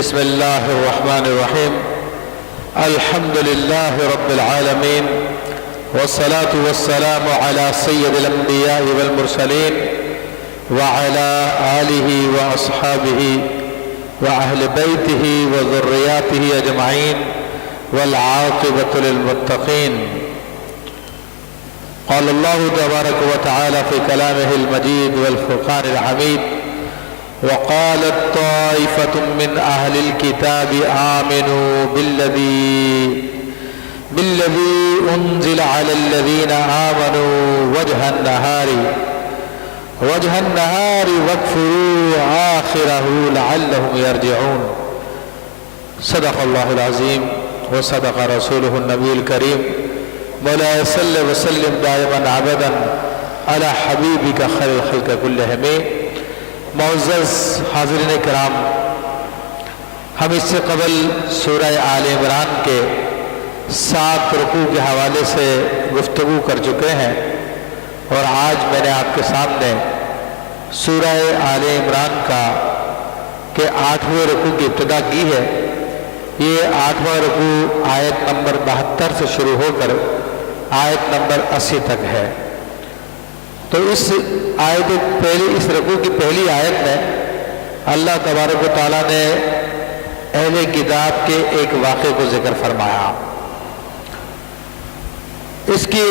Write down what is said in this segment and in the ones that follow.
بسم الله الرحمن الرحيم. الحمد لله رب العالمين، والصلاة والسلام على سيد الأنبياء والمرسلين وعلى آله وأصحابه وأهل بيته وذرياته أجمعين، والعاقبة للمتقين. قال الله تبارك وتعالى في كلامه المجيد والفرقان الحميد: وقالت طائفة من أهل الكتاب آمنوا بالذي أنزل على الذين آمنوا وجه النهار واكفروا آخره لعلهم يرجعون. صدق الله العظيم وصدق رسوله النبي الكريم. مولاي صل وسلم دائما ابدا على حبیبک خیر الخلق کلہم. معزز حاضرین کرام، ہم اس سے قبل سورہ آل عمران کے 7 رکوع کے حوالے سے گفتگو کر چکے ہیں، اور آج میں نے آپ کے سامنے سورہ آل عمران کا کہ 8ویں رکوع کی ابتدا کی ہے. یہ 8واں رکوع آیت نمبر 72 سے شروع ہو کر آیت نمبر 80 تک ہے. تو اس رکوع کی پہلی آیت میں اللہ تبارک و تعالیٰ نے اہل کتاب کے ایک واقعے کو ذکر فرمایا. اس کی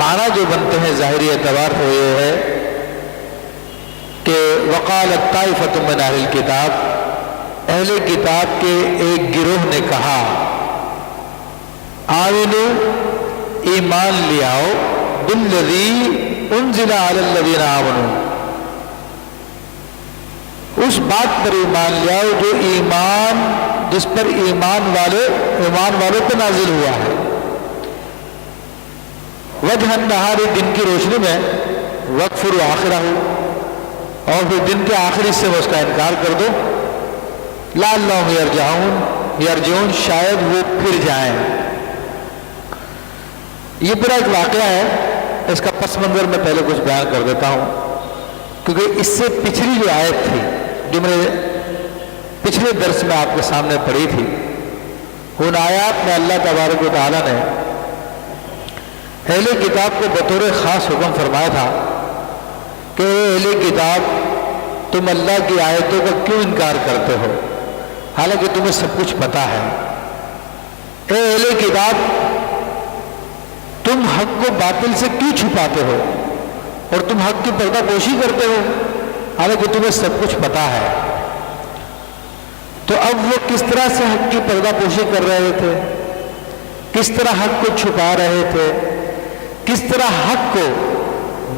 معنی جو بنتے ہیں ظاہری اعتبار سے یہ ہے کہ وقالت طائفۃ من اہل الکتاب، اہل کتاب کے ایک گروہ نے کہا آمنو، ایمان لے آؤ، بالذی انزل علی الذین آمنوا، اس بات پر ایمان لے آؤ جو ایمان جس پر ایمان والوں پہ نازل ہوا ہے. وجہ النہار، دن کی روشنی میں، واکفروا آخرہ، اور پھر دن کے آخری حصے میں اس کا انکار کر دو. لعلہم یرجعون، شاید وہ پھر جائیں. یہ پورا ایک واقعہ ہے، اس کا پس منظر میں پہلے کچھ بیان کر دیتا ہوں، کیونکہ اس سے پچھلی جو آیت تھی جو میں نے پچھلے درس میں آپ کے سامنے پڑھی تھی، ان آیات میں اللہ تبارک و تعالیٰ نے اہل کتاب کو بطور خاص حکم فرمایا تھا کہ اہل کتاب، تم اللہ کی آیتوں کا کیوں انکار کرتے ہو حالانکہ تمہیں سب کچھ پتا ہے. اے اہل کتاب، تم حق کو باطل سے کیوں چھپاتے ہو اور تم حق کی پردہ پوشی کرتے ہو حالانکہ تمہیں سب کچھ پتا ہے. تو اب وہ کس طرح سے حق کی پردہ پوشی کر رہے تھے، کس طرح حق کو چھپا رہے تھے، کس طرح حق کو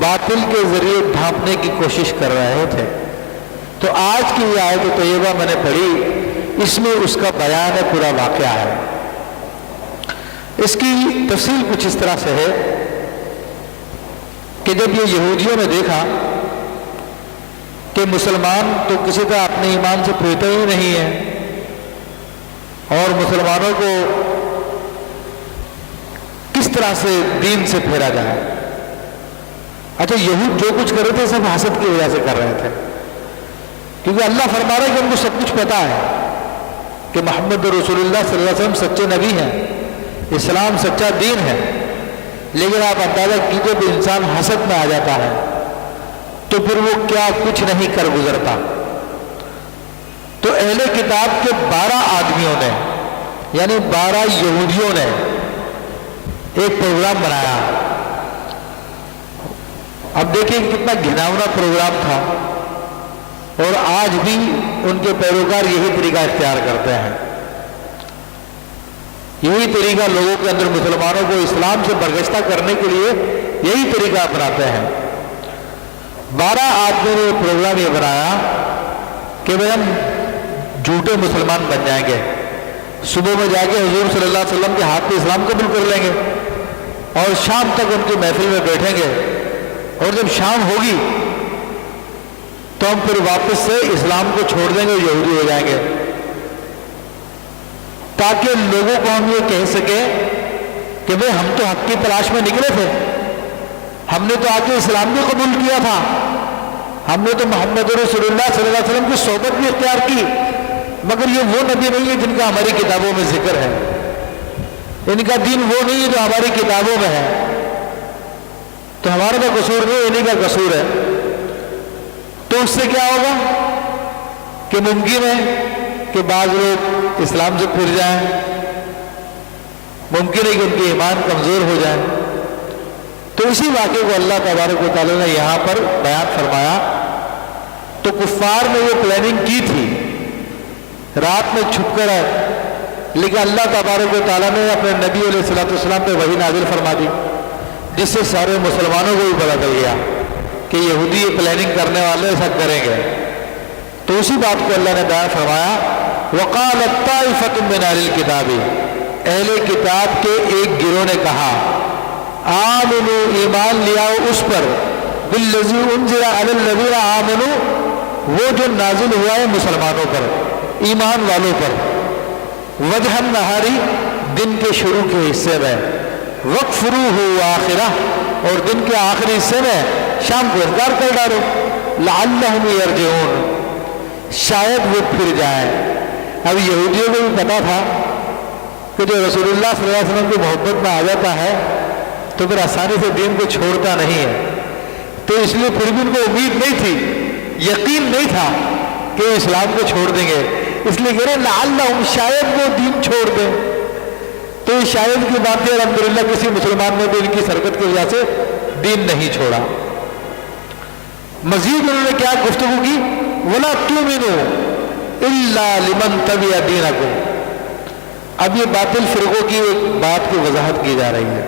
باطل کے ذریعے ڈھانپنے کی کوشش کر رہے تھے. تو آج کی یہ آیت طیبہ میں نے پڑھی، اس میں اس کا بیان ہے، پورا واقعہ ہے. اس کی تفصیل کچھ اس طرح سے ہے کہ جب یہ یہودیوں نے دیکھا کہ مسلمان تو کسی طرح اپنے ایمان سے پھرتے ہی نہیں ہیں اور مسلمانوں کو کس طرح سے دین سے پھیرا جائے. اچھا، یہود جو کچھ کر رہے تھے سب حسد کی وجہ سے کر رہے تھے، کیونکہ اللہ فرما رہا ہے کہ ان کو سب کچھ پتا ہے کہ محمد رسول اللہ صلی اللہ علیہ وسلم سچے نبی ہیں، اسلام سچا دین ہے. لیکن آپ اندازہ کیجئے کہ انسان حسد میں آ جاتا ہے تو پھر وہ کیا کچھ نہیں کر گزرتا. تو اہل کتاب کے 12 آدمیوں نے، یعنی 12 یہودیوں نے ایک پروگرام بنایا. اب دیکھیں کتنا گھناؤنا پروگرام تھا، اور آج بھی ان کے پیروکار یہی طریقہ اختیار کرتے ہیں. یہی طریقہ لوگوں کے اندر، مسلمانوں کو اسلام سے برگشتہ کرنے کے لیے یہی طریقہ اپناتے ہیں. 12 آدمیوں نے پروگرام یہ بنایا کہ بھئی ہم جھوٹے مسلمان بن جائیں گے، صبح میں جا کے حضور صلی اللہ علیہ وسلم کے ہاتھ پہ اسلام قبول کر لیں گے اور شام تک ان کی محفل میں بیٹھیں گے، اور جب شام ہوگی تو ہم پھر واپس سے اسلام کو چھوڑ دیں گے اور یہودی ہو جائیں گے، تاکہ لوگوں کو ہم یہ کہہ سکیں کہ بھئی ہم تو حق کی تلاش میں نکلے تھے، ہم نے تو آ کے اسلام بھی قبول کیا تھا، ہم نے تو محمد رسول اللہ صلی اللہ علیہ وسلم کی صحبت بھی اختیار کی، مگر یہ وہ نبی نہیں ہے جن کا ہماری کتابوں میں ذکر ہے، ان کا دین وہ نہیں ہے جو ہماری کتابوں میں ہے، تو ہمارا تو قصور نہیں، انہیں کا قصور ہے۔ تو اس سے کیا ہوگا کہ ممکن ہے کہ بعض لوگ اسلام سے پھر جائیں، ممکن ہے کہ ان کے ایمان کمزور ہو جائیں۔ تو اسی واقعے کو اللہ تبارک و تعالیٰ نے یہاں پر بیان فرمایا۔ تو کفار نے یہ پلاننگ کی تھی، رات میں چھپ کر ہے، لیکن اللہ تبارک و تعالیٰ نے اپنے نبی علیہ الصلوۃ والسلام پہ وحی نازل فرما دی، جس سے سارے مسلمانوں کو بھی پتہ چل گیا کہ یہودی یہ پلاننگ کرنے والے ایسا کریں گے۔ تو اسی بات کو اللہ نے بیان فرمایا، وَقَالَتْ طَائِفَةٌ مِّنْ أَهْلِ الْكِتَابِ، اہل کتاب کے ایک گروہ نے کہا، آمنوا، ایمان لیاؤ اس پر، بِالَّذِي أُنزِلَ عَلَى الَّذِينَ آمَنُوا، وہ جو نازل ہوا ہے مسلمانوں پر، ایمان والوں پر، وجہ النہاری، دن کے شروع کے حصے میں، وَاكْفُرُوهُ آخِرَةً، اور دن کے آخری حصے میں شام کو انکار کر ڈالو، لَعَلَّهُمْ يَرْجِعُونَ، شاید وہ پھر جائیں۔ اب یہودیوں کو بھی پتا تھا کہ جو رسول اللہ صلی اللہ علیہ وسلم کی محبت میں آ جاتا ہے تو پھر آسانی سے دین کو چھوڑتا نہیں ہے، تو اس لیے پھر بھی ان کو امید نہیں تھی، یقین نہیں تھا کہ وہ اسلام کو چھوڑ دیں گے، اس لیے کہہ رہے ہیں لعلہم، شاید وہ دین چھوڑ دیں۔ تو یہ شاید کی بات ہے، الحمدللہ کسی مسلمان نے بھی ان کی سرکت کی وجہ سے دین نہیں چھوڑا۔ مزید انہوں نے کیا گفتگو کی، وَلَا تُؤْمِنُوا إِلَّا لِمَنْ تَبِعَ دِينَكُمْ۔ اب یہ باطل فرقوں کی ایک بات کی وضاحت کی جا رہی ہے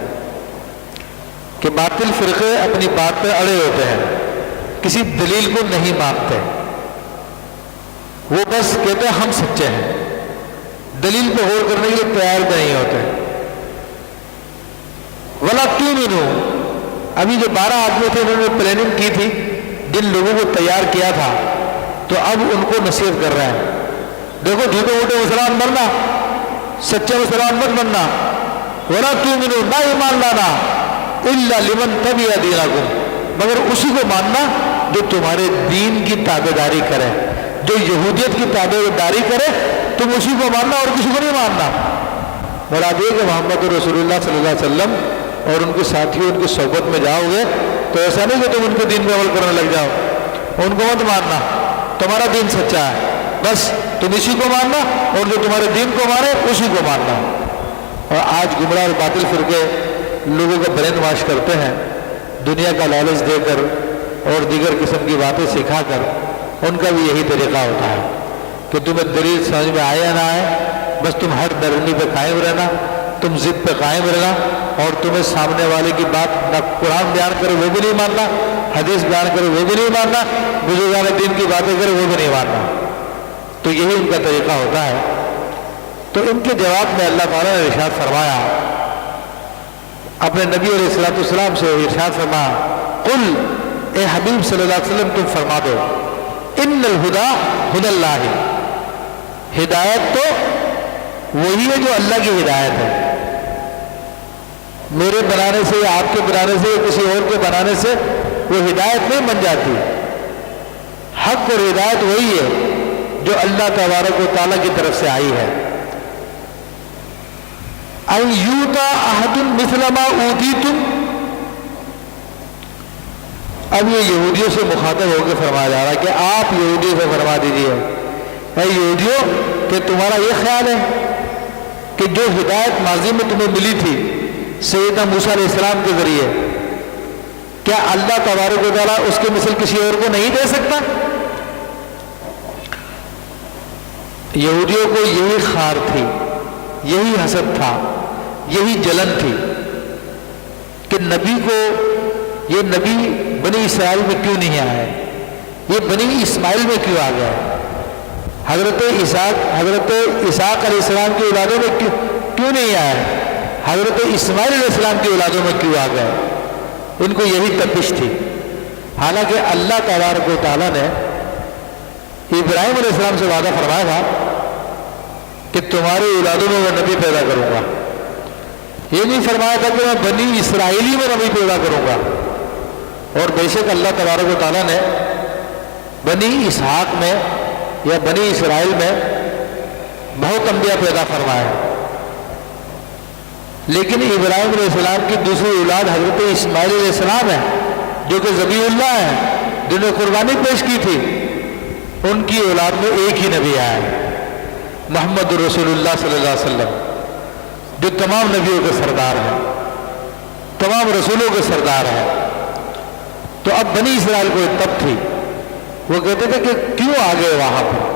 کہ باطل فرقے اپنی بات پہ اڑے ہوتے ہیں، کسی دلیل کو نہیں مانتے، وہ بس کہتے ہیں ہم سچے ہیں، دلیل پہ غور کرنے کے لیے تیار نہیں ہوتے۔ وَلَا تُؤْمِنُوا، ابھی جو 12 آدمی تھے انہوں نے پلاننگ کی تھی، جن لوگوں کو تیار کیا تھا، تو اب ان کو نصیحت کر رہے ہیں، دیکھو جھوٹے موٹے مسلمان بننا، سچے مسلمان مت بننا، وَلَا تُؤْمِنُوا، نہ ایمان لانا، إِلَّا لِمَنْ تَبِعَ دِينَكُمْ، مگر اسی کو ماننا جو تمہارے دین کی تابعداری کرے، جو یہودیت کی تابعداری کرے تم اسی کو ماننا اور کسی کو نہیں ماننا۔ مراد یہ کہ محمد رسول اللہ صلی اللہ علیہ وسلم اور ان کے ساتھیوں ان کی صحبت میں جاؤ گے تو ایسا نہیں کہ تم ان کے دین میں عمل کرنے لگ جاؤ، ان کو مت ماننا، تمہارا دین سچا ہے، بس تم اسی کو ماننا اور جو تمہارے دین کو مانے اسی کو ماننا۔ اور آج گمراہ اور باطل فرقے لوگوں کا برین واش کرتے ہیں، دنیا کا لالچ دے کر اور دیگر قسم کی باتیں سکھا کر، ان کا بھی یہی طریقہ ہوتا ہے کہ تمہیں دلیل سمجھ میں آئے یا نہ آئے، بس تم ہر درنی پہ قائم رہنا، تم ضد پہ قائم رہنا، اور تمہیں سامنے والے کی بات نہ قرآن بیان کرے وہ بھی نہیں ماننا، حدیث بیان کرے وہ بھی نہیں ماننا، بزرگان دین کی باتیں کرے وہ بھی نہیں ماننا۔ تو یہی ان کا طریقہ ہوتا ہے۔ تو ان کے جواب میں اللہ تعالیٰ نے ارشاد فرمایا، اپنے نبی علیہ الصلوۃ والسلام سے ارشاد فرمایا، قل، اے حبیب صلی اللہ علیہ وسلم تم فرما دو، ان الہدی ہدی اللہ، ہدایت تو وہی ہے جو اللہ کی ہدایت ہے، میرے بنانے سے یا آپ کے بنانے سے یا کسی اور کے بنانے سے وہ ہدایت نہیں بن جاتی، حق اور ہدایت وہی ہے جو اللہ تبارک و تعالیٰ کی طرف سے آئی ہے۔ ان یؤتی احد مثل ما اوتیتم، اب یہ یہودیوں سے مخاطب ہو کے فرمایا جا رہا ہے کہ آپ یہودیوں سے فرما دیجیے، اے یہودیوں کہ تمہارا یہ خیال ہے کہ جو ہدایت ماضی میں تمہیں ملی تھی سیدنا موسیٰ علیہ السلام کے ذریعے، کیا اللہ تبارک و تعالیٰ اس کے مثل کسی اور کو نہیں دے سکتا؟ یہودیوں کو یہی خار تھی، یہی حسد تھا، یہی جلن تھی کہ نبی کو، یہ نبی بنی اسرائیل میں کیوں نہیں آیا ہے، یہ بنی اسماعیل میں کیوں آ گیا ہے، حضرت اسحاق علیہ السلام کی اولادوں میں کیوں نہیں آیا ہے، حضرت اسماعیل علیہ السلام کی اولادوں میں کیوں آ گیا ہے؟ ان کو یہی تپش تھی۔ حالانکہ اللہ تبارک و تعالیٰ نے ابراہیم علیہ السلام سے وعدہ فرمایا تھا کہ تمہاری اولادوں میں میں نبی پیدا کروں گا، یہ نہیں فرمایا تھا کہ میں بنی اسرائیلی میں نبی پیدا کروں گا۔ اور بے شک اللہ تبارک و تعالیٰ نے بنی اسحاق میں یا بنی اسرائیل میں بہت انبیاء پیدا فرمائے، لیکن ابراہیم علیہ السلام کی دوسری اولاد حضرت اسماعیل علیہ السلام ہے جو کہ ذبیح اللہ ہے، جنہوں نے قربانی پیش کی تھی، ان کی اولاد میں ایک ہی نبی آیا ہے، محمد رسول اللہ صلی اللہ علیہ وسلم، جو تمام نبیوں کے سردار ہیں، تمام رسولوں کے سردار ہیں۔ تو اب بنی اسرائیل کو تب تھی، وہ کہتے تھے کہ کیوں آ گئے وہاں پر؟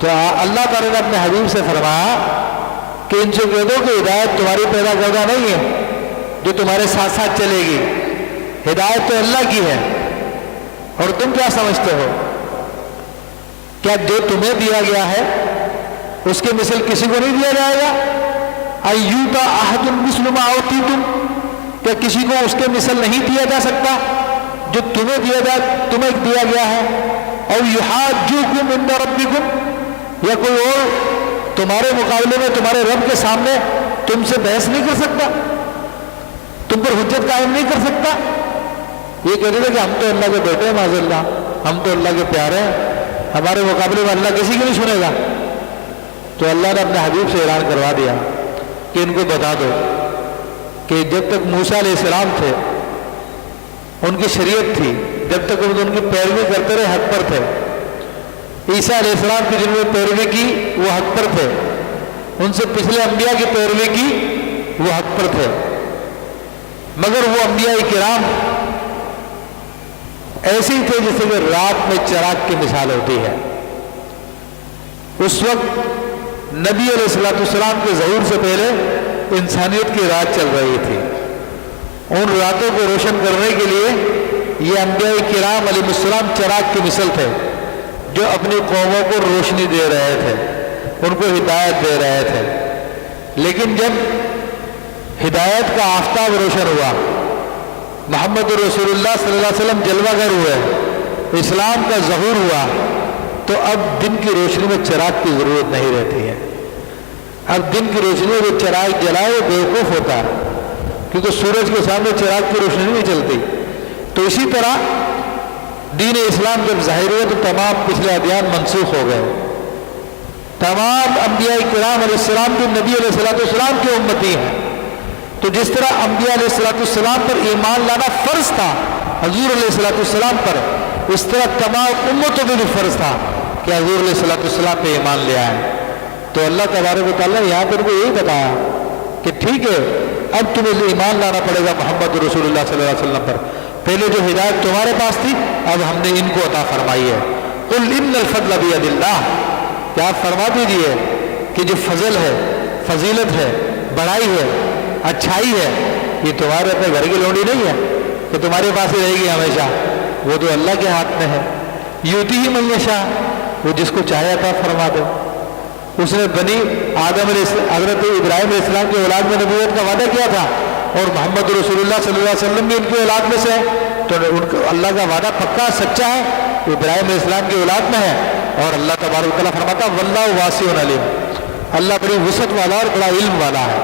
تو اللہ تعالیٰ نے اپنے حبیب سے فرمایا کہ ان سے کہہ دو کہ ہدایت تمہاری پیدا کردہ نہیں ہے جو تمہارے ساتھ ساتھ چلے گی، ہدایت تو اللہ کی ہے، اور تم کیا سمجھتے ہو؟ کیا جو تمہیں دیا گیا ہے اس کے مثل کسی کو نہیں دیا جائے گا؟ ایوتا احد مثل ما اوتیتم، کیا کسی کو اس کے مثل نہیں دیا جا سکتا جو تمہیں دیا گیا ہے؟ او یحاجوکم عند ربکم، یا کوئی اور تمہارے مقابلے میں تمہارے رب کے سامنے تم سے بحث نہیں کر سکتا، تم پر حجت قائم نہیں کر سکتا؟ یہ کہتے تھے کہ ہم تو اللہ کے بیٹے ہیں، معاذ اللہ، ہم تو اللہ کے پیارے ہیں، ہمارے مقابلے میں اللہ کسی کی نہیں سنے گا۔ تو اللہ نے اپنے حبیب سے اعلان کروا دیا کہ ان کو بتا دو کہ جب تک موسیٰ علیہ السلام تھے ان کی شریعت تھی، جب تک ان کی پیروی کرتے رہے حق پر تھے۔ عیسیٰ علیہ السلام کی جنہوں نے پیروی کی وہ حق پر تھے، ان سے پچھلے انبیاء کی پیروی کی وہ حق پر تھے، مگر وہ انبیاء کرام ایسے ہی تھے جیسے کہ رات میں چراغ کی مثال ہوتی ہے۔ اس وقت نبی علیہ السلام کے ظہور سے پہلے انسانیت کی رات چل رہی تھی، ان راتوں کو روشن کرنے کے لیے یہ انبیاء کرام علیہ السلام چراغ کی مثل تھے جو اپنی قوموں کو روشنی دے رہے تھے، ان کو ہدایت دے رہے تھے۔ لیکن جب ہدایت کا آفتاب روشن ہوا، محمد رسول اللہ صلی اللہ علیہ وسلم جلوہ گر ہوئے، اسلام کا ظہور ہوا، تو اب دن کی روشنی میں چراغ کی ضرورت نہیں رہتی ہے۔ اب دن کی روشنی میں جو چراغ جلائے وہ بیوقوف ہوتا ہے، کیونکہ سورج کے سامنے چراغ کی روشنی نہیں چلتی۔ تو اسی طرح دین اسلام جب ظاہر ہوئے تو تمام پچھلے ادیان منسوخ ہو گئے، تمام انبیاء کرام علیہ السلام جو نبی علیہ السلام کے امتی ہیں۔ تو جس طرح انبیاء علیہ السلام پر ایمان لانا فرض تھا حضور علیہ السلام پر، اس طرح تمام امتوں پہ بھی فرض تھا کہ حضور علیہ السلام پہ ایمان لے آئے۔ تو اللہ تبارک و تعالیٰ یہاں پر کو یہی بتایا کہ ٹھیک ہے، اب تمہیں ایمان لانا پڑے گا محمد رسول اللہ صلی اللہ علیہ وسلم پر، پہلے جو ہدایت تمہارے پاس تھی اب ہم نے ان کو عطا فرمائی ہے۔ قل ان الفضل بید اللہ، کیا آپ فرما دیجیے کہ جو فضل ہے، فضیلت ہے، بڑائی ہے، اچھائی ہے، یہ تمہارے اپنے گھر کی لونڈی نہیں ہے کہ تمہارے پاس ہی رہے گی ہمیشہ، وہ تو اللہ کے ہاتھ میں ہے۔ یوتی ہی من یشاء، وہ جس کو چاہے عطا فرما دے۔ اس نے بنی آدم حضرت ابراہیم علیہ السلام کی اولاد میں نبوت کا وعدہ کیا تھا، اور محمد رسول اللہ صلی اللہ علیہ وسلم بھی ان کی اولاد میں سے ہے، تو ان کو اللہ کا وعدہ پکا سچا ہے، ابراہیم علیہ السلام کی اولاد میں ہے۔ اور اللہ تبارک و تعالیٰ فرماتا واللہ واسع علیم، اللہ بڑی وسعت والا اور بڑا علم والا ہے۔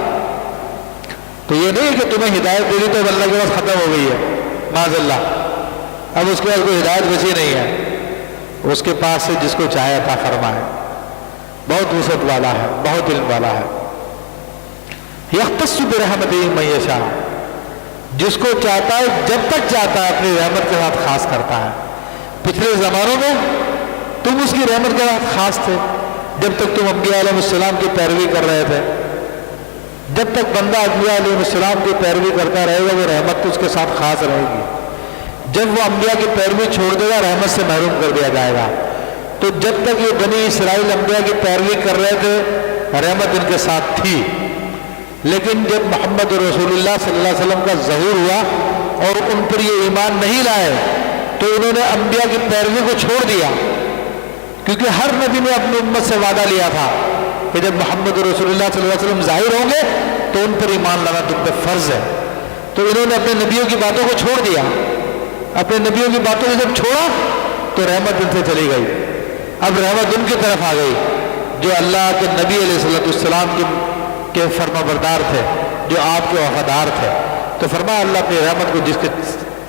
تو یہ نہیں کہ تمہیں ہدایت دے دی تو اللہ کے پاس ختم ہو گئی ہے، معاذ اللہ، اب اس کے بعد کوئی ہدایت بچی نہیں ہے، اس کے پاس سے جس کو چاہے عطا فرمائے، بہت وسعت والا ہے، بہت علم والا ہے۔ یختص برحمتہ من یشاء، جس کو چاہتا ہے جب تک چاہتا ہے اپنی رحمت کے ساتھ خاص کرتا ہے۔ پچھلے زمانوں میں تم اس کی رحمت کے ساتھ خاص تھے، جب تک تم انبیاء علیہ السلام کی پیروی کر رہے تھے۔ جب تک بندہ انبیاء علیہ السلام کی پیروی کرتا رہے گا وہ رحمت اس کے ساتھ خاص رہے گی، جب وہ انبیاء کی پیروی چھوڑ دے گا رحمت سے محروم کر دیا جائے گا۔ تو جب تک یہ بنی اسرائیل انبیاء کی پیروی کر رہے تھے رحمت ان کے ساتھ تھی، لیکن جب محمد رسول اللہ صلی اللہ علیہ وسلم کا ظہور ہوا اور ان پر یہ ایمان نہیں لائے تو انہوں نے انبیاء کی پیروی کو چھوڑ دیا، کیونکہ ہر نبی نے اپنی امت سے وعدہ لیا تھا کہ جب محمد رسول اللہ صلی اللہ علیہ وسلم ظاہر ہوں گے تو ان پر ایمان لانا تم پہ فرض ہے۔ تو انہوں نے اپنے نبیوں کی باتوں کو چھوڑ دیا، اپنے نبیوں کی باتوں کو جب چھوڑا تو رحمت ان سے چلی گئی۔ اب رحمت ان کی طرف آ گئی جو اللہ کے نبی علیہ السلام کے فرما بردار تھے، جو آپ کے وفادار تھے۔ تو فرمایا اللہ اپنی رحمت کو جس کے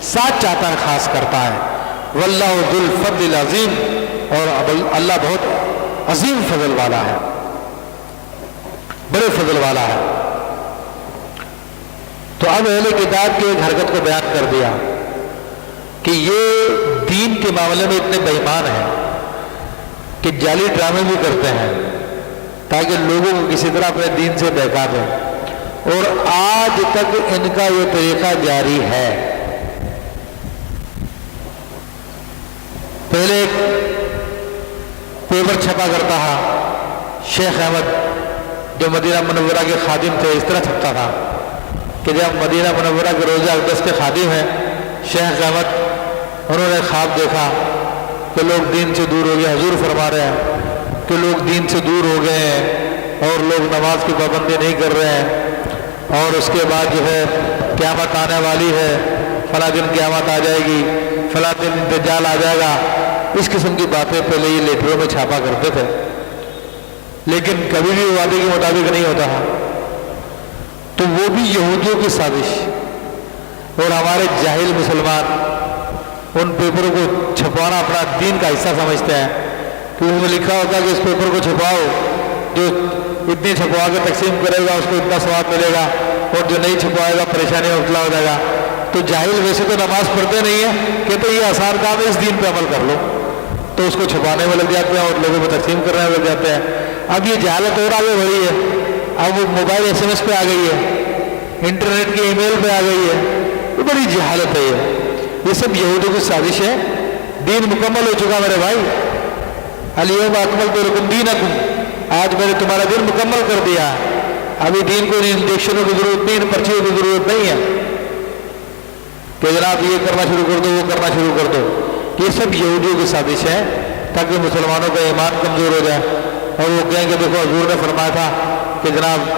ساتھ چاہتا ہے خاص کرتا ہے۔ واللہ ذو الفضل العظیم، اور اللہ بہت عظیم فضل والا ہے۔ بڑے فضل والا ہے۔ تو اب اہل کتاب کی ایک حرکت کو بیان کر دیا کہ یہ دین کے معاملے میں اتنے بے ایمان ہیں کہ جعلی ڈرامے بھی کرتے ہیں تاکہ لوگوں کو کسی طرح اپنے دین سے بہکا دیں، اور آج تک ان کا یہ طریقہ جاری ہے۔ پہلے ایک پیپر چھپا کرتا تھا، شیخ احمد جو مدینہ منورہ کے خادم تھے، اس طرح چھپتا تھا کہ جب مدینہ منورہ کے روضہ اقدس کے خادم ہیں شیخ احمد، انہوں نے خواب دیکھا کہ لوگ دین سے دور ہو گئے، حضور فرما رہے ہیں کہ لوگ دین سے دور ہو گئے ہیں اور لوگ نماز کی پابندی نہیں کر رہے ہیں، اور اس کے بعد جو ہے قیامت آنے والی ہے، فلاں دن قیامت آ جائے گی، فلاں دن دجال آ جائے گا۔ اس قسم کی باتیں پہلے یہ لیٹروں میں چھاپا کرتے تھے، لیکن کبھی بھی وعدے کے مطابق نہیں ہوتا تھا۔ تو وہ بھی یہودیوں کی سازش، اور ہمارے جاہل مسلمان ان پیپروں کو چھپوانا اپنا دین کا حصہ سمجھتے ہیں کہ اس میں لکھا ہوتا ہے کہ اس پیپر کو چھپاؤ، جو اتنی چھپوا کے تقسیم کرے گا اس کو اتنا ثواب ملے گا، اور جو نہیں چھپوائے گا پریشانی میں مبتلا ہو جائے گا۔ تو جاہل ویسے تو نماز پڑھتے نہیں ہیں، کہتے یہ آسان کام ہے، اس دین پہ عمل کر لو، تو اس کو چھپانے میں لگ جاتے ہیں اور لوگوں میں تقسیم کرنے میں لگ جاتے ہیں۔ اب یہ جہالت اور آگے بڑھی ہے، اب وہ موبائل SMS پہ آ گئی ہے، انٹرنیٹ کی ای میل پہ آ گئی ہے، یہ بڑی جہالت ہے۔ یہ سب یہودیوں کی سازش ہے۔ دین مکمل ہو چکا میرے بھائی، الیوم اکملت لکم دینکم، آج میں نے تمہارا دین مکمل کر دیا۔ ابھی دین کو انجیکشنوں کی ضرورت نہیں، ان پرچیوں کی ضرورت نہیں ہے کہ جناب یہ کرنا شروع کر دو، وہ کرنا شروع کر دو۔ یہ سب یہودیوں کی سازش ہے تاکہ مسلمانوں کا ایمان کمزور ہو جائے، اور وہ کہیں کہ دیکھو حضور نے فرمایا تھا کہ جناب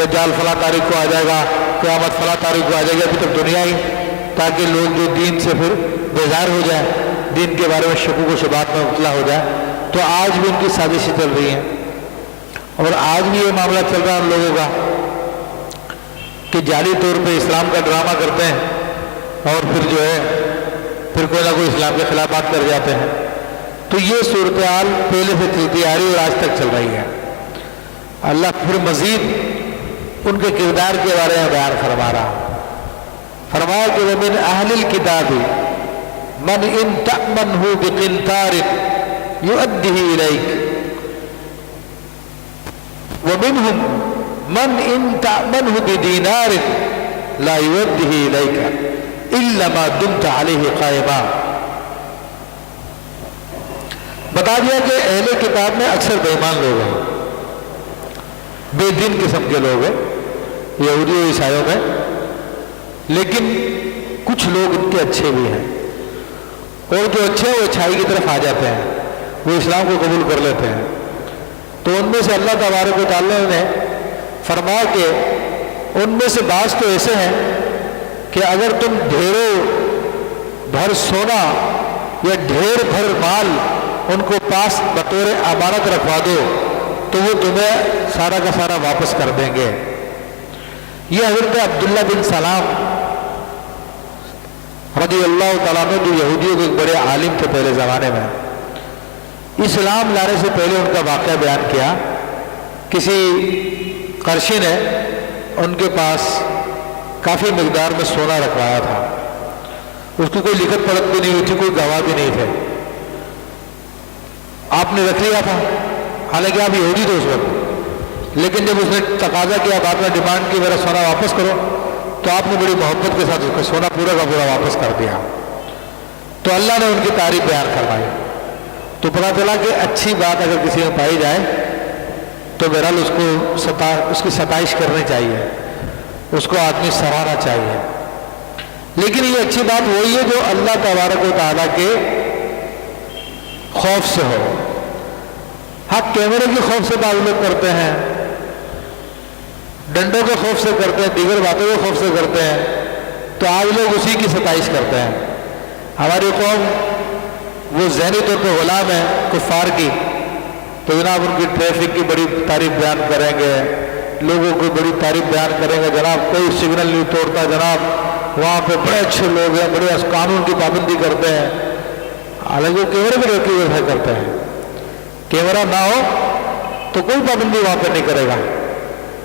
دجال فلاں تاریخ کو آ جائے گا، قیامت فلاں تاریخ کو آ جائے گی، ابھی تک دنیا ہی، تاکہ لوگ جو دین سے پھر بیزار ہو جائے، دین کے بارے میں شکوک و شبہات میں مبتلا ہو جائے۔ تو آج بھی ان کی سازشیں چل رہی ہیں، اور آج بھی یہ معاملہ چل رہا ہے ان لوگوں کا کہ جعلی طور پہ اسلام کا ڈرامہ کرتے ہیں، اور پھر جو ہے پھر کوئی نہ کوئی اسلام کے خلاف بات کر جاتے ہیں۔ تو یہ صورتحال پہلے سے چلتی آ رہی اور آج تک چل رہی ہے۔ اللہ پھر مزید ان کے کردار کے بارے میں بیان فرما رہا، فرمایا کہ وَمِنْ أَهْلِ الْكِتَابِ مَنْ إِنْ تَأْمَنْهُ بِقِنْطَارٍ يُؤَدِّهِ إِلَيْكَ وَمِنْهُمْ مَنْ إِنْ تَأْمَنْهُ بِدِينَارٍ لَا يُؤَدِّهِ إِلَيْكَ إِلَّا مَا دُمْتَ عَلَيْهِ قَائِمًا۔ بتا دیا کہ اہل کتاب میں اکثر بے ایمان لوگ ہیں، بے دین قسم کے لوگ ہیں یہودی و عیسائیوں میں، لیکن کچھ لوگ ان کے اچھے بھی ہیں، اور جو اچھے وہ اچھائی کی طرف آ جاتے ہیں، وہ اسلام کو قبول کر لیتے ہیں۔ تو ان میں سے اللہ تبارک و تعالیٰ نے فرمایا کہ ان میں سے بعض تو ایسے ہیں کہ اگر تم ڈھیروں بھر سونا یا ڈھیر بھر مال ان کو پاس بطور امانت رکھوا دو تو وہ تمہیں سارا کا سارا واپس کر دیں گے۔ یہ حضرت عبداللہ بن سلام رضی اللہ تعالیٰ عنہ جو یہودیوں کے ایک بڑے عالم تھے پہلے زمانے میں، اسلام لانے سے پہلے ان کا واقعہ بیان کیا۔ کسی قرشی نے ان کے پاس کافی مقدار میں سونا رکھوایا تھا، اس کی کوئی لکھت پڑھت بھی نہیں ہوئی تھی، کوئی گواہ بھی نہیں تھے، آپ نے رکھ لیا تھا، حالانکہ آپ یہودی تھے اس وقت، لیکن جب اس نے تقاضا کیا، بعد میں ڈیمانڈ کی میرا سونا واپس کرو، تو آپ نے بڑی محبت کے ساتھ اس کا سونا پورا کا پورا واپس کر دیا۔ تو اللہ نے ان کی تعریف بیان کروائی، تو پتہ چلا کہ اچھی بات اگر کسی میں پائی جائے تو بہرحال اس کی ستائش کرنی چاہیے، اس کو آدمی سراہنا چاہیے، لیکن یہ اچھی بات وہی ہے جو اللہ تبارک و تعالیٰ کے خوف سے ہو۔ ہاں کیمرے کے خوف سے تعلق کرتے ہیں، ڈنڈوں کے خوف سے کرتے ہیں، دیگر باتوں کے خوف سے کرتے ہیں، تو آج لوگ اسی کی ستائش کرتے ہیں۔ ہماری قوم وہ ذہنی طور پہ غلام ہے کفار کی، تو جناب ان کی ٹریفک کی بڑی تعریف بیان کریں گے، لوگوں کو بڑی تعریف بیان کریں گے، جناب کوئی سگنل نہیں توڑتا، جناب وہاں پہ بڑے اچھے لوگ ہیں، بڑے قانون کی پابندی کرتے ہیں، حالانکہ وہ کیمرے پہ رکھے ہوئے کرتے ہیں۔ کیمرہ نہ ہو تو کوئی پابندی وہاں پہ نہیں کرے گا،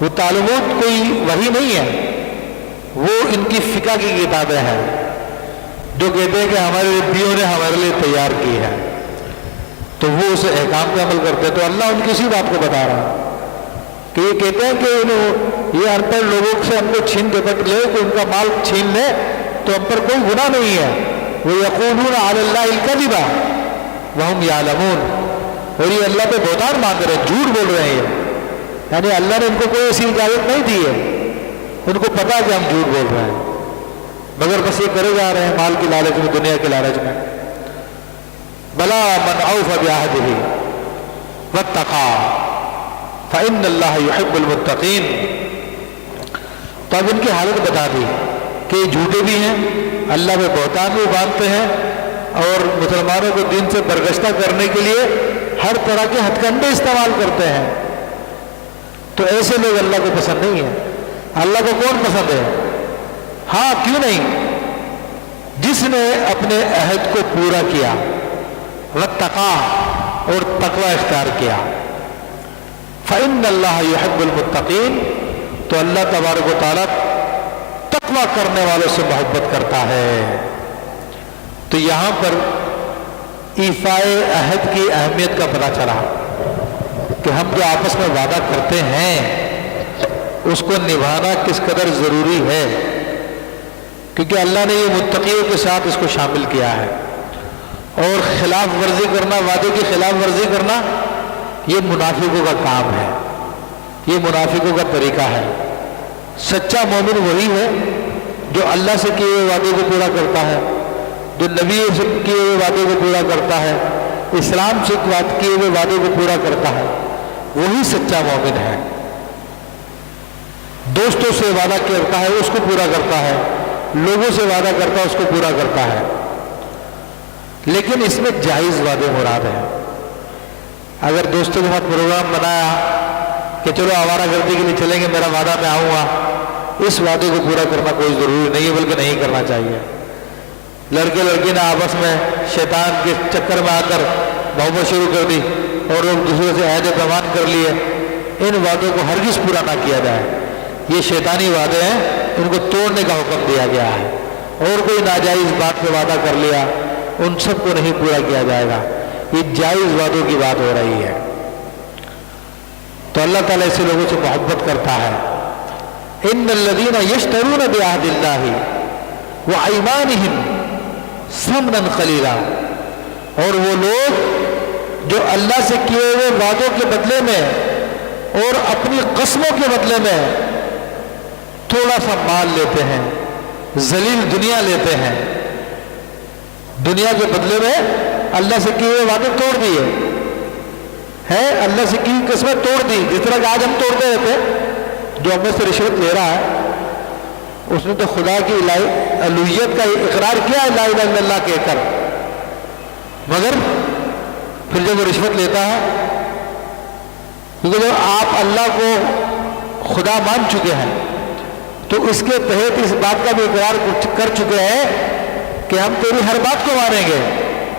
وہ تعلیمات کوئی وحی نہیں ہے، وہ ان کی فقہ کی کتابیں ہیں جو کہتے ہیں کہ ہمارے ربیوں نے ہمارے لیے تیار کی ہے، تو وہ اس احکام پہ عمل کرتے ہیں۔ تو اللہ ان کی اسی بات کو بتا رہا ہے کہ یہ کہتے ہیں کہ یہ ان پڑھ لوگوں سے ہم کو چھین کے پٹ لے، کہ ان کا مال چھین لے تو ہم پر کوئی گناہ نہیں ہے۔ وَيَقُولُونَ عَلَى اللَّهِ الْكَذِبَ وَهُمْ يَعْلَمُونَ، اور یہ اللہ پہ بہتان باندھ رہے ہیں، جھوٹ بول رہے ہیں، یعنی اللہ نے ان کو کوئی ایسی اجازت نہیں دی ہے، ان کو پتا ہے کہ ہم جھوٹ بول رہے ہیں، مگر بس یہ کرے جا رہے ہیں مال کی لالچ میں، دنیا کے لالچ میں۔ بلا من اوف بعہدہ واتقى فإن اللہ يحب المتقین۔ تو اب ان کی حالت بتا دی کہ یہ جھوٹے بھی ہیں، اللہ پہ بہتان بھی باندھتے ہیں، اور مسلمانوں کو دین سے برگشتہ کرنے کے لیے ہر طرح کے ہتھ کنڈے استعمال کرتے ہیں۔ تو ایسے لوگ اللہ کو پسند نہیں ہیں۔ اللہ کو کون پسند ہے؟ ہاں کیوں نہیں، جس نے اپنے عہد کو پورا کیا، واتقى، اور تقوی اختیار کیا۔ فإن اللہ يحب المتقین، تو اللہ تبارک و تعالیٰ تقوی کرنے والوں سے محبت کرتا ہے۔ تو یہاں پر ایفائے عہد کی اہمیت کا پتہ چلا کہ ہم جو آپس میں وعدہ کرتے ہیں اس کو نبھانا کس قدر ضروری ہے، کیونکہ اللہ نے یہ متقیوں کے ساتھ اس کو شامل کیا ہے۔ اور خلاف ورزی کرنا، وعدے کی خلاف ورزی کرنا، یہ منافقوں کا کام ہے، یہ منافقوں کا طریقہ ہے۔ سچا مومن وہی ہے جو اللہ سے کیے ہوئے وعدے کو پورا کرتا ہے، جو نبی سے کیے ہوئے وعدے کو پورا کرتا ہے، اسلام سے کیے ہوئے وعدے کو پورا کرتا ہے، وہی سچا مومن ہے۔ دوستوں سے وعدہ کرتا ہے اس کو پورا کرتا ہے، لوگوں سے وعدہ کرتا ہے اس کو پورا کرتا ہے، لیکن اس میں جائز وعدے مراد ہیں۔ اگر دوستوں کے ساتھ پروگرام بنایا کہ چلو آوارہ گردی کے لیے چلیں گے، میرا وعدہ میں آؤں گا، اس وعدے کو پورا کرنا کوئی ضروری نہیں ہے، بلکہ نہیں کرنا چاہیے۔ لڑکے لڑکی نے آپس میں شیطان کے چکر میں آ کر محبت شروع کر دی اور لوگ دوسرے سے عہد پیمان کر لیے، ان وعدوں کو ہرگز پورا نہ کیا جائے، یہ شیطانی وعدے ہیں، ان کو توڑنے کا حکم دیا گیا ہے۔ اور کوئی ناجائز بات پہ وعدہ کر لیا، ان سب کو نہیں پورا کیا جائے گا، یہ جائز وعدوں کی بات ہو رہی ہے۔ تو اللہ تعالیٰ ایسے لوگوں سے محبت کرتا ہے۔ ان الذین یشترون بعہد اللہ وایمانہم ثمنا قلیلا، اور وہ لوگ جو اللہ سے کیے ہوئے وعدوں کے بدلے میں اور اپنی قسموں کے بدلے میں تھوڑا سا مال لیتے ہیں، ذلیل دنیا لیتے ہیں، دنیا کے بدلے میں اللہ سے کیے ہوئے وعدے توڑ دیے ہیں، اللہ سے کی قسمیں توڑ دی، جس طرح کہ آج ہم توڑتے رہتے ہیں۔ جو ہمیں سے رشوت لے رہا ہے اس نے تو خدا کی الوہیت کا اقرار کیا ہے لا الہ الا اللہ کہہ کر، مگر پھر جب وہ رشوت لیتا ہے، کیونکہ جب آپ اللہ کو خدا مان چکے ہیں تو اس کے تحت اس بات کا بھی اقرار کر چکے ہیں کہ ہم تیری ہر بات کو مانیں گے،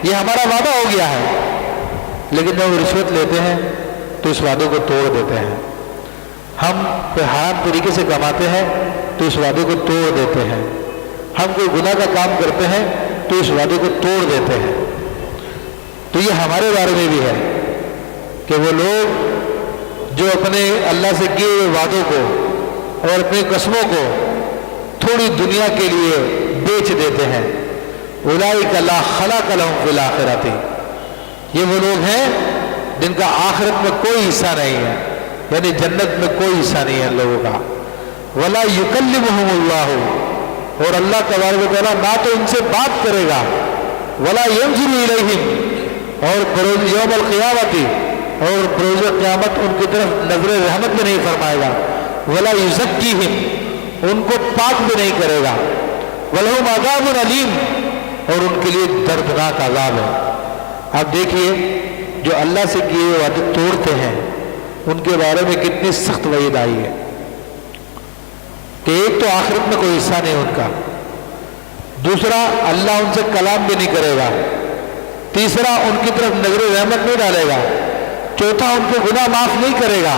یہ ہمارا وعدہ ہو گیا ہے، لیکن جب وہ رشوت لیتے ہیں تو اس وعدے کو توڑ دیتے ہیں۔ ہم کوئی حرام طریقے سے کماتے ہیں تو اس وعدے کو توڑ دیتے ہیں، ہم کوئی گناہ کا کام کرتے ہیں تو اس وعدے کو توڑ دیتے ہیں۔ تو یہ ہمارے بارے میں بھی ہے کہ وہ لوگ جو اپنے اللہ سے کیے ہوئے وعدوں کو اور اپنی قسموں کو تھوڑی دنیا کے لیے بیچ دیتے ہیں، اولئک لا خلاق لہم فی الآخرۃ، یہ وہ لوگ ہیں جن کا آخرت میں کوئی حصہ نہیں ہے، یعنی جنت میں کوئی حصہ نہیں ہے ان لوگوں کا۔ ولا یکلمہم اللہ، اور اللہ تبارک و تعالیٰ نہ تو ان سے بات کرے گا، ولا ینظر الیہم، اور بروز یوم القیامت، اور بروز قیامت ان کی طرف نظر رحمت بھی نہیں فرمائے گا، ولا یزکیہم، ان کو پاک بھی نہیں کرے گا، ولہم عذاب علیم، اور ان کے لیے دردناک عذاب ہے۔ آپ دیکھیے جو اللہ سے کیے ہوئے وعدے توڑتے ہیں ان کے بارے میں کتنی سخت وعید آئی ہے کہ ایک تو آخرت میں کوئی حصہ نہیں ان کا، دوسرا اللہ ان سے کلام بھی نہیں کرے گا، تیسرا ان کی طرف نظر رحمت نہیں ڈالے گا، چوتھا ان کو گناہ معاف نہیں کرے گا،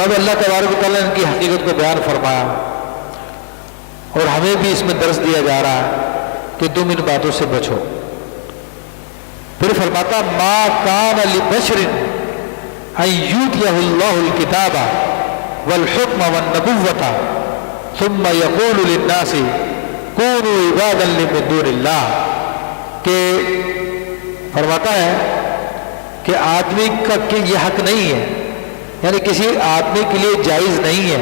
تو اب اللہ تبارک و تعالیٰ نے ان کی حقیقت کو بیان فرمایا، اور ہمیں بھی اس میں درس دیا جا رہا ہے کہ تم ان باتوں سے بچو۔ پھر فرماتا ما کان لبشر ان یؤتیہ اللہ الکتاب والحکم والنبوۃ ثم یقول للناس کونوا عبادا من دون اللہ، کہ فرماتا ہے کہ آدمی کا کہ یہ حق نہیں ہے، یعنی کسی آدمی کے لیے جائز نہیں ہے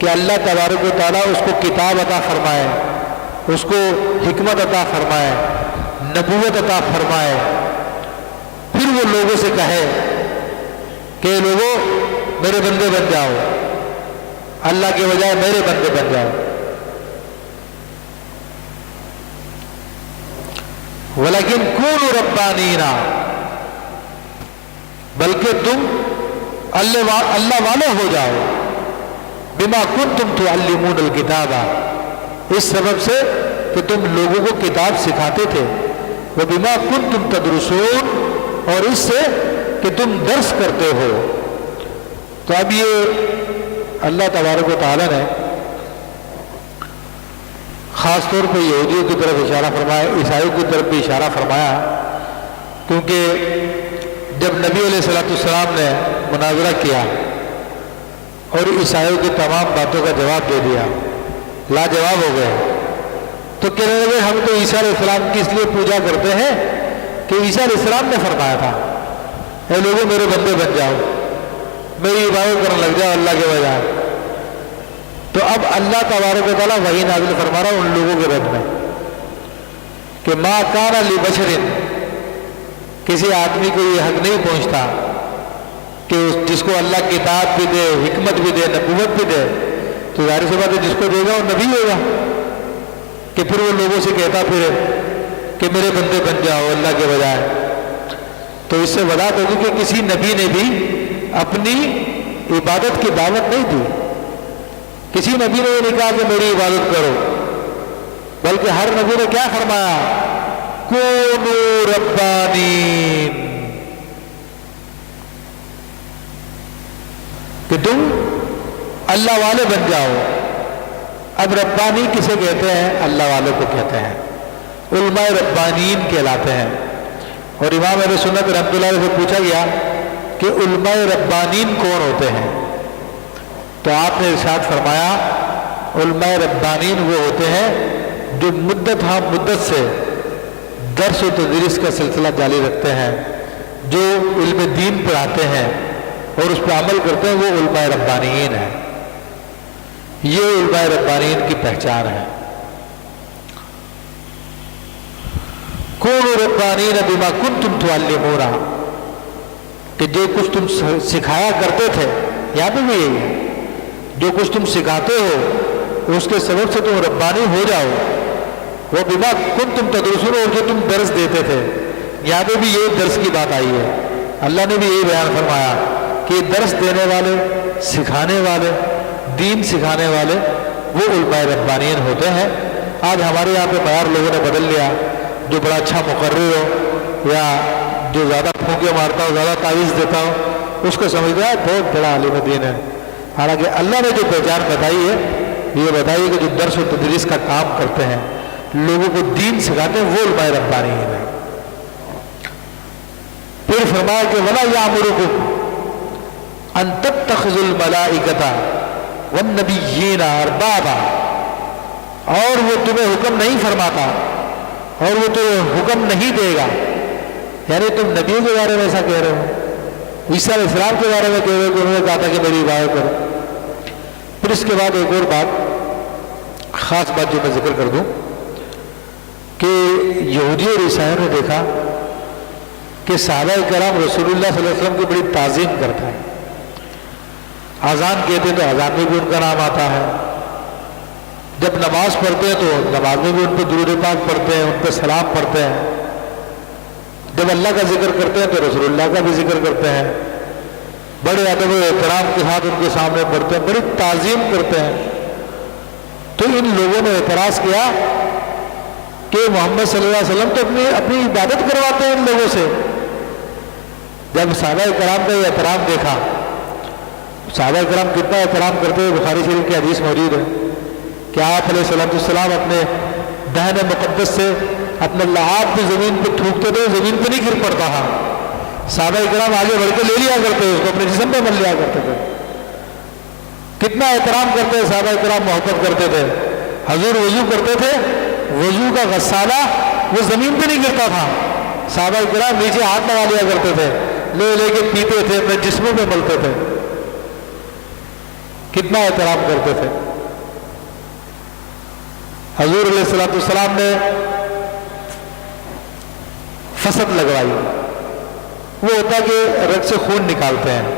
کہ اللہ تبارک و تعالیٰ اس کو کتاب عطا فرمائے، اس کو حکمت عطا فرمائے، نبوت عطا فرمائے، پھر وہ لوگوں سے کہے کہ لوگوں میرے بندے بن جاؤ، اللہ کے بجائے میرے بندے بن جاؤ۔ ولیکن کونوا ربانین، بلکہ تم اللہ والے ہو جاؤ، بما کنتم تعلمون الکتاب، اس سبب سے کہ تم لوگوں کو کتاب سکھاتے تھے، وبما کنتم تدرسون، اور اس سے کہ تم درس کرتے ہو۔ تو اب یہ اللہ تبارک و تعالیٰ نے خاص طور پہ یہودیوں کی طرف اشارہ فرمایا، عیسائیوں کی طرف بھی اشارہ فرمایا، کیونکہ جب نبی علیہ السلام نے مناظرہ کیا اور عیسائیوں کی تمام باتوں کا جواب دے دیا، لاجواب ہو گئے، تو کہنے لگے ہم تو عیسیٰ علیہ السلام کی اس لیے پوجا کرتے ہیں کہ عیسیٰ علیہ السلام نے فرمایا تھا اے لوگوں میرے بندے بن جاؤ، میری عبادت کرنے لگ جاؤ اللہ کے بجائے۔ تو اب اللہ تبارک و تعالیٰ وحی نازل فرما رہا ان لوگوں کے رد میں کہ ما کان لبشر، کسی آدمی کو یہ حق نہیں پہنچتا کہ جس کو اللہ کتاب بھی دے، حکمت بھی دے، نبوت بھی دے، تو ظاہر سی بات ہے جس کو دے گا وہ نبی ہوگا، کہ پھر وہ لوگوں سے کہتا پھرے کہ میرے بندے بن جاؤ اللہ کے بجائے۔ تو اس سے وضاحت ہوگی کہ کسی نبی نے بھی اپنی عبادت کی دعوت نہیں دی، کسی نبی نے یہ نہیں کہا کہ میری عبادت کرو، بلکہ ہر نبی نے کیا فرمایا، کونوا ربانین، کہ تم اللہ والے بن جاؤ۔ اب ربانی کسے کہتے ہیں؟ اللہ والے کو کہتے ہیں، علماء ربانیین کہلاتے ہیں۔ اور امام اہل سنت رحمۃ اللہ علیہ سے پوچھا گیا کہ علماء ربانیین کون ہوتے ہیں؟ تو آپ نے ارشاد فرمایا علماء ربانیین وہ ہوتے ہیں جو مدت سے درس و تدریس کا سلسلہ جاری رکھتے ہیں، جو علم دین پڑھاتے ہیں اور اس پہ عمل کرتے ہیں، وہ علماء ربانیین ہیں۔ یہ علماء ربانیین کی پہچان ہے۔ کونوا ربانین بما کنتم تعلمون، کہ جو کچھ تم سکھایا کرتے تھے، یہاں پہ بھی یہی ہے، جو کچھ تم سکھاتے ہو اس کے سبب سے تم ربانی ہو جاؤ، وہ بما کنتم تدرسون، اور جو تم درس دیتے تھے، یہاں پہ بھی یہی درس کی بات آئی ہے۔ اللہ نے بھی یہی بیان فرمایا کہ درس دینے والے، سکھانے والے، دین سکھانے والے وہ علماء ربانیین ہوتے ہیں۔ آج ہمارے یہاں پہ معیار لوگوں نے بدل لیا، جو بڑا اچھا مقرر ہو یا جو زیادہ پھونکے مارتا ہو، زیادہ تعویذ دیتا ہو، اس کو سمجھتا ہے بہت بڑا عالم دین ہے۔ حالانکہ اللہ نے جو پہچان بتائی ہے، یہ بتائیے کہ جو درس و تدریس کا کام کرتے ہیں، لوگوں کو دین سکھاتے ہیں، وہ علماء ربانیین ہیں۔ پھر فرمایا کہ وَلَا يَأْمُرُكُمْ أَن تَتَّخِذُوا الْمَلَائِكَةَ وَالنَّبِيِّينَ أَرْبَابًا، اور وہ تمہیں حکم نہیں فرماتا اور وہ تمہیں حکم نہیں دے گا، یعنی تم نبیوں کے بارے میں ایسا کہہ رہے ہو، عیسیٰ علیہ السلام کے بارے میں کہہ رہے ہو کہ انہوں نے کہا تھا کہ میری عبادت کرو۔ پھر اس کے بعد ایک اور بات، خاص بات جو میں ذکر کر دوں کہ یہودی اور عیسائیوں نے دیکھا کہ صحابہ کرام رسول اللہ صلی اللہ علیہ وسلم کی بڑی تعظیم کرتا ہے، اذان کہتے ہیں تو اذان میں بھی ان کا نام آتا ہے، جب نماز پڑھتے ہیں تو نماز میں بھی ان پہ درود پاک پڑھتے ہیں، ان پہ سلام پڑھتے ہیں، جب اللہ کا ذکر کرتے ہیں تو رسول اللہ کا بھی ذکر کرتے ہیں، بڑے ادب و احترام کے ساتھ ان کے سامنے پڑھتے ہیں، بڑی تعظیم کرتے ہیں۔ تو ان لوگوں نے اعتراض کیا کہ محمد صلی اللہ علیہ وسلم تو اپنی عبادت کرواتے ہیں ان لوگوں سے۔ جب صحابہ کرام کا یہ احترام دیکھا صحابہ کرام کتنا احترام کرتے ہوئے بخاری شریف کی حدیث موجود ہے کہ آپ علیہ السلام اپنے دہن مقدس سے اپنے لعاب کو زمین پہ تھوکتے تھے، زمین پہ نہیں گر پڑتا تھا. صحابہ کرام آگے بڑھ کے لے لیا کرتے، اس کو اپنے جسم پہ مل لیا کرتے تھے. کتنا احترام کرتے تھے صحابہ کرام، محبت کرتے تھے. حضور وضو کرتے تھے، وضو کا غسالہ وہ زمین پہ نہیں گرتا تھا، صحابہ کرام نیچے ہاتھ لگا لیا کرتے تھے، لے لے کے پیتے تھے، اپنے جسموں پہ ملتے تھے. کتنا احترام کرتے تھے. حضور علیہ السلام نے فسد لگوائی. وہ ہوتا کہ رگ سے خون نکالتے ہیں،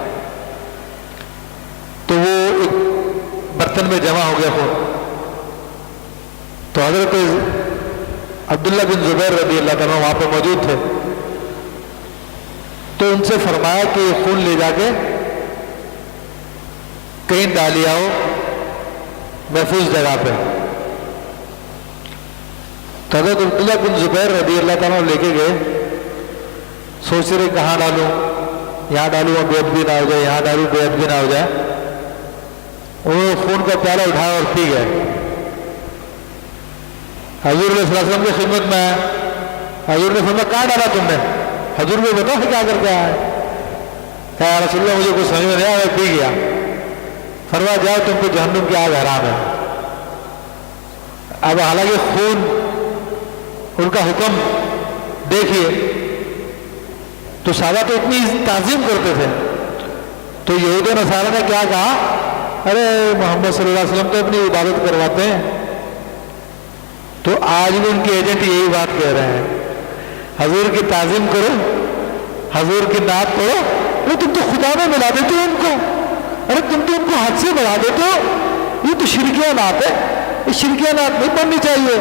تو وہ ایک برتن میں جمع ہو گیا خون. تو حضرت عبداللہ بن زبیر رضی اللہ تعالیٰ وہاں پہ موجود تھے. تو ان سے فرمایا کہ یہ خون لے جا کے کہیں ڈال آؤ محفوظ جگہ پہ. تو حضرت عبداللہ بن زبیر رضی اللہ تعالیٰ لے کے گئے. سوچ رہے کہاں ڈالوں، یہاں ڈالوں بے ادبی نہ ہو جائے، یہاں ڈالوں بے ادبی نہ ہو جائے. انہوں نے خون کا پیالہ اٹھایا اور پی گئے. حضور علیہ السلام کی خدمت میں آیا. حضور نے فرمایا کہاں ڈالا تم نے؟ حضور کو بتا کیا کر کے آیا ہے؟ کہا یا رسول اللہ مجھے کچھ سمجھ میں نہیں آیا، پی گیا. فرمایا جاؤ تم کو جہنم کی آگ حرام ہے. اب حالانکہ خون ان کا حکم دیکھیے، تو صحابہ تو اتنی تعظیم کرتے تھے. تو یہود و نصارہ نے کیا کہا، ارے محمد صلی اللہ علیہ وسلم تو اپنی عبادت کرواتے ہیں. تو آج بھی ان کے ایجنٹ یہی بات کہہ رہے ہیں، حضور کی تعظیم کرو، حضور کی نعت پڑھو. ارے تم تو خدا میں ملا دیتے ہو ان کو، ارے تم تو ان کو حد سے بڑھا دیتے ہو. یہ تو شرکیہ نعت ہے، یہ شرکیہ نعت نہیں پڑھنی چاہیے.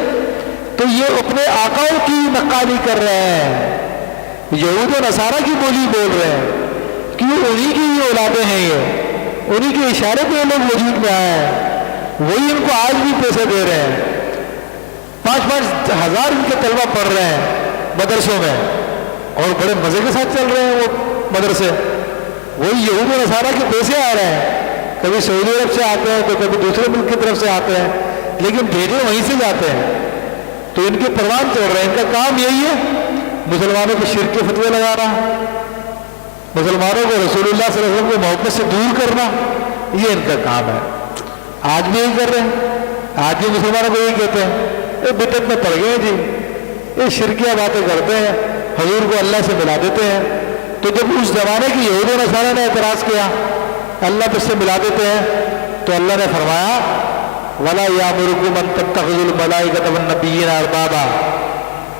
تو یہ اپنے آقاؤں کی نقالی کر رہے ہیں، یہود و نصارہ کی بولی بول رہے ہیں کہ انہی کی یہ اولادیں ہیں، یہ انہی کے اشارے پہ یہ لوگ وجود میں آئے ہیں. وہی ان کو آج بھی پیسے دے رہے ہیں. 5-5 ہزار ان کے طلبہ پڑھ رہے ہیں مدرسوں میں، اور بڑے مزے کے ساتھ چل رہے ہیں وہ مدرسے. وہی یہود و نصارہ کے پیسے آ رہے ہیں، کبھی سعودی عرب سے آتے ہیں تو کبھی دوسرے ملک کی طرف سے آتے ہیں، لیکن بھیجے وہیں سے جاتے ہیں. تو ان کے پروان چڑھ رہے ہیں. ان کا کام یہی ہے مسلمانوں کو شرک کے فتوے لگانا، مسلمانوں کو رسول اللہ صلی اللہ علیہ وسلم کو محبت سے دور کرنا، یہ ان کا کام ہے. آج بھی یہی کر رہے ہیں. آج بھی مسلمانوں کو یہی کہتے ہیں یہ بدعت میں پڑ گئے ہیں جی، یہ شرکیہ باتیں کرتے ہیں، حضور کو اللہ سے ملا دیتے ہیں. تو جب اس زمانے کی یہود و نصارہ نے اعتراض کیا اللہ کو اس سے ملا دیتے ہیں، تو اللہ نے فرمایا وَلَا يَأْمُرُكُمْ أَن تَتَّخِذُوا الْمَلَائِكَةَ وَالنَّبِيِّينَ أَرْبَابًا.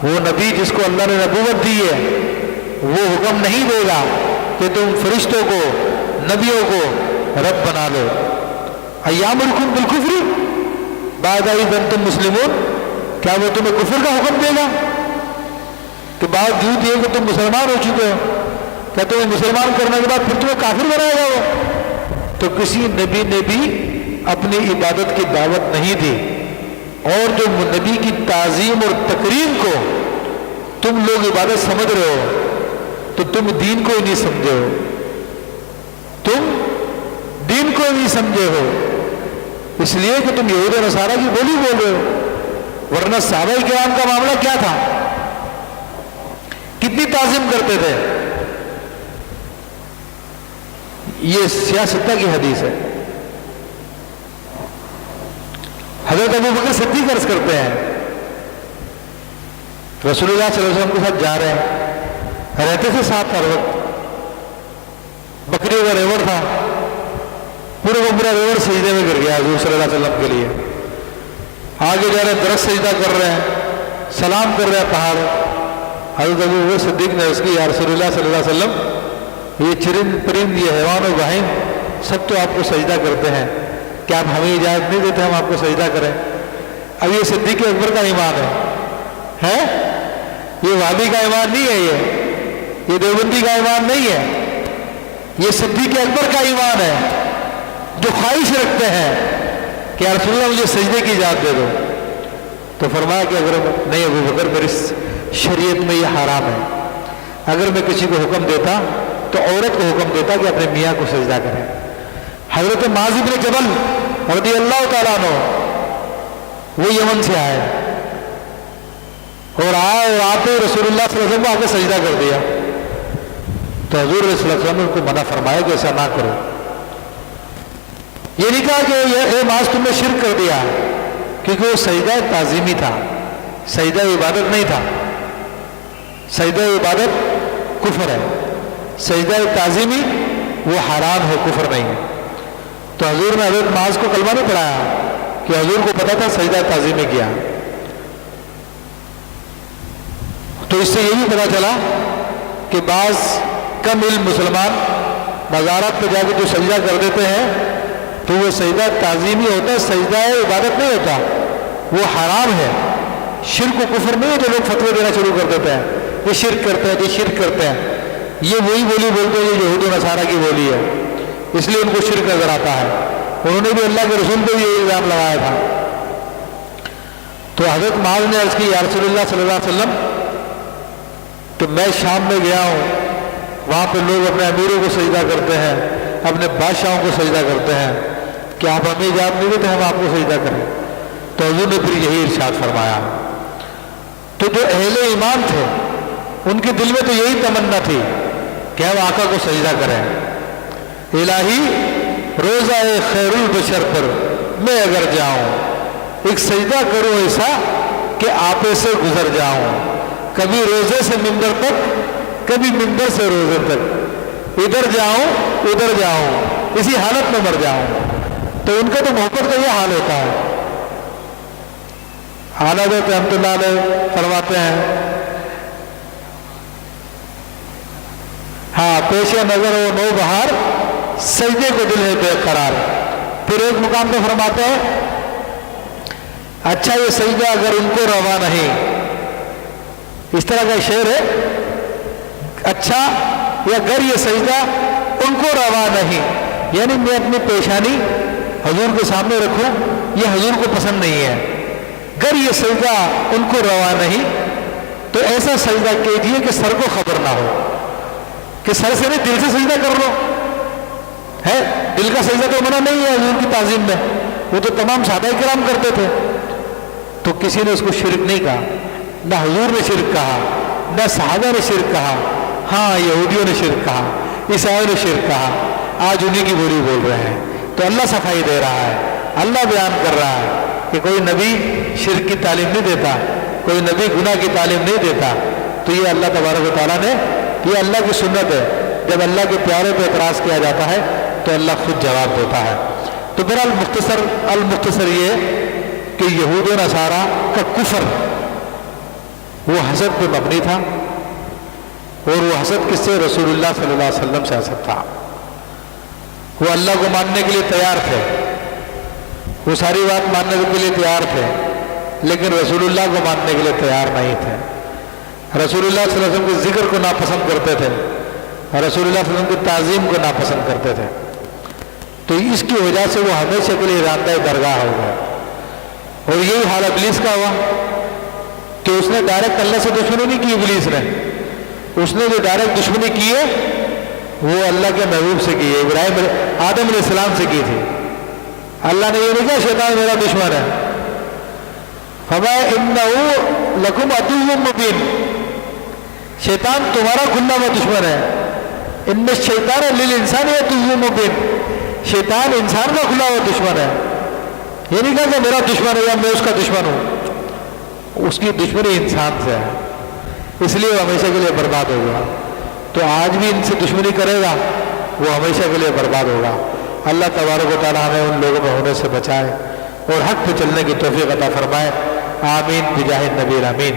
وہ نبی جس کو اللہ نے نبوت دی ہے وہ حکم نہیں دے گا کہ تم فرشتوں کو، نبیوں کو رب بنا لو. أَيَأْمُرُكُمْ بِالْكُفْرِ بَعْدَ إِذْ أَنْتُمْ مُسْلِمُونَ. کیا وہ تمہیں کفر کا حکم دے گا کہ باوجود یہ کہ تم مسلمان ہو چکے ہو؟ کیا تمہیں مسلمان کرنے کے بعد پھر تمہیں کافر بنائے گا وہ؟ تو کسی نبی نے بھی اپنی عبادت کی دعوت نہیں دی. اور جو نبی کی تعظیم اور تکریم کو تم لوگ عبادت سمجھ رہے ہو تو تم دین کو ہی نہیں سمجھے ہو. تم دین کو ہی نہیں سمجھے ہو، اس لیے کہ تم یہود و نصارہ کی بولی بول رہے ہو. ورنہ صحابہ کرام کا معاملہ کیا تھا، کتنی تعظیم کرتے تھے. یہ سیاستہ کی حدیث ہے. حضرت ابو بکر صدیق عرض کرتے ہیں رسول اللہ صلی اللہ علیہ وسلم کے ساتھ جا رہے ہیں، رہتے تھے ساتھ ہر وقت. بکری کا ریوڑ تھا، پورے کا پورا ریوڑ سجدے میں گر گیا حضور صلی اللہ علیہ وسلم کے لیے. آگے جا رہے ہیں، درخت سجدہ کر رہے ہیں، سلام کر رہے ہیں پہاڑ. حضرت ابو بکر صدیق نے اس کی یا رسول اللہ صلی اللہ علیہ وسلم یہ چرند پرند یہ حیوان و بہائم سب تو آپ کو سجدہ کرتے ہیں، کیا آپ ہمیں اجازت نہیں دیتے ہم آپ کو سجدہ کریں؟ اب یہ صدیق اکبر کا ایمان ہے، یہ وہابی کا ایمان نہیں ہے، یہ دیوبندی کا ایمان نہیں ہے، یہ صدیق اکبر کا ایمان ہے جو خواہش رکھتے ہیں کہ یا رسول اللہ مجھے سجدے کی اجازت دے دو. تو فرمایا کہ اگر نہیں ابو بکر پھر اس شریعت میں یہ حرام ہے. اگر میں کسی کو حکم دیتا تو عورت کو حکم دیتا کہ اپنے میاں کو سجدہ کریں. حضرت معاذ بن جبل رضی اللہ تعالیٰ عنہ وہ یمن سے آئے اور آئے اور آتے رسول اللہ صلی اللہ علیہ وسلم کو آ کے سجدہ کر دیا. تو حضور صلی اللہ علیہ وسلم نے ان کو منع فرمایا کہ ایسا نہ کرو. یہ نہیں کہا کہ اے معاذ تم نے شرک کر دیا، کیونکہ وہ سجدہ تعظیمی تھا، سجدہ عبادت نہیں تھا. سجدہ عبادت کفر ہے، سجدہ تعظیمی وہ حرام ہے، کفر نہیں ہے. تو حضور نے حضرت معاذ کو کلمہ نہیں پڑھایا کہ حضور کو پتا تھا سجدہ تعظیمی کیا. تو اس سے یہ بھی پتا چلا کہ بعض کم علم مسلمان مزارات پہ جا کے جو سجدہ کر دیتے ہیں تو وہ سجدہ تعظیمی ہوتا ہے، سجدہ عبادت نہیں ہوتا، وہ حرام ہے. شرک و کفر نہیں ہے جو لوگ فتوے دینا شروع کر دیتے ہیں، یہ شرک کرتے ہیں، یہ شرک کرتے ہیں. یہ وہی بولی بولتے ہیں جو یہود و نصارہ کی بولی ہے، اس لیے ان کو شرک نظر آتا ہے. انہوں نے بھی اللہ کے رسول پہ بھی یہ الزام لگایا تھا. تو حضرت معاذ نے عرض کی یا رسول اللہ صلی اللہ علیہ وسلم کہ میں شام میں گیا ہوں، وہاں پہ لوگ اپنے امیروں کو سجدہ کرتے ہیں، اپنے بادشاہوں کو سجدہ کرتے ہیں، کہ آپ ہمیں اجازت نہیں دیتے ہم آپ کو سجدہ کریں. تو حضور نے پھر یہی ارشاد فرمایا. تو جو اہل ایمان تھے ان کے دل میں تو یہی تمنا تھی کہ ہم آقا کو سجدہ کریں. الہی روزہ خیر البشر پر میں اگر جاؤں ایک سجدہ کروں ایسا کہ آپے سے گزر جاؤں، کبھی روزے سے ممبر تک، کبھی ممبر سے روزے تک، ادھر جاؤں ادھر جاؤں، اسی حالت میں مر جاؤں. تو ان کا تو محبت کا یہ حال ہوتا ہے. حالت رحمۃ اللہ علیہ فرماتے ہیں ہاں پیش نظر و نو بہار سجدے کو دل ہے بے قرار. پھر ایک مقام پہ فرماتے ہیں اچھا یہ سجدہ اگر ان کو روا نہیں، اس طرح کا شعر ہے، اچھا یا اگر یہ سجدہ ان کو روا نہیں، یعنی میں اپنی پیشانی حضور کے سامنے رکھوں یہ حضور کو پسند نہیں ہے. اگر یہ سجدہ ان کو روا نہیں تو ایسا سجدہ کیجیے کہ سر کو خبر نہ ہو، کہ سر سے نہیں دل سے سجدہ کر لو. ہے دل کا سجدہ تو منع نہیں ہے حضور کی تعظیم میں، وہ تو تمام صحابہ کرام کرتے تھے. تو کسی نے اس کو شرک نہیں کہا، نہ حضور نے شرک کہا، نہ صحابہ نے شرک کہا. ہاں یہودیوں نے شرک کہا، عیسائیوں نے شرک کہا، آج انہیں کی بولی بول رہے ہیں. تو اللہ صفائی دے رہا ہے، اللہ بیان کر رہا ہے کہ کوئی نبی شرک کی تعلیم نہیں دیتا، کوئی نبی گناہ کی تعلیم نہیں دیتا. تو یہ اللہ تبارک و تعالیٰ نے، یہ اللہ کی سنت ہے، جب اللہ کے پیارے پہ اعتراض کیا جاتا ہے تو اللہ خود جواب دیتا ہے. تو بہرحال المختصر یہ کہ یہود و نصارہ کا کفر وہ حسد پہ مبنی تھا، اور وہ حسد کس سے؟ رسول اللہ صلی اللہ علیہ وسلم سے حسد تھا. وہ اللہ کو ماننے کے لیے تیار تھے، وہ ساری بات ماننے کے لیے تیار تھے، لیکن رسول اللہ کو ماننے کے لیے تیار نہیں تھے. رسول اللہ صلی اللہ علیہ وسلم کے ذکر کو ناپسند کرتے تھے، رسول اللہ صلی اللہ علیہ وسلم کی تعظیم کو ناپسند کرتے تھے. تو اس کی وجہ سے وہ ہمیشہ کے لیے راندہ درگاہ ہو گئے. اور یہی حال ابلیس کا ہوا کہ اس نے ڈائریکٹ اللہ سے دشمنی نہیں کی. ابلیس نے اس نے جو ڈائریکٹ دشمنی کی ہے وہ اللہ کے محبوب سے کی ہے، ابراہیم آدم علیہ السلام سے کی تھی. اللہ نے یہ نہیں کہا شیطان میرا دشمن ہے، فَمَا إِنَّهُ لَكُمْ عَدُوٌّ مُّبِينٌ، شیطان تمہارا کھلا ہوا دشمن ہے. ان الشیطان للانسان عدو مبین، شیطان انسان کا کھلا ہوا دشمن ہے. یہ نہیں کہا کہ میرا دشمن ہے یا میں اس کا دشمن ہوں، اس کی دشمنی انسان سے ہے، اس لیے وہ ہمیشہ کے لیے برباد ہوگا. تو آج بھی ان سے دشمنی کرے گا وہ ہمیشہ کے لیے برباد ہوگا. اللہ تبارک و تعالی ہمیں ان لوگوں میں ہونے سے بچائے اور حق پہ چلنے کی توفیق عطا فرمائے. آمین بجاہ النبی الامین.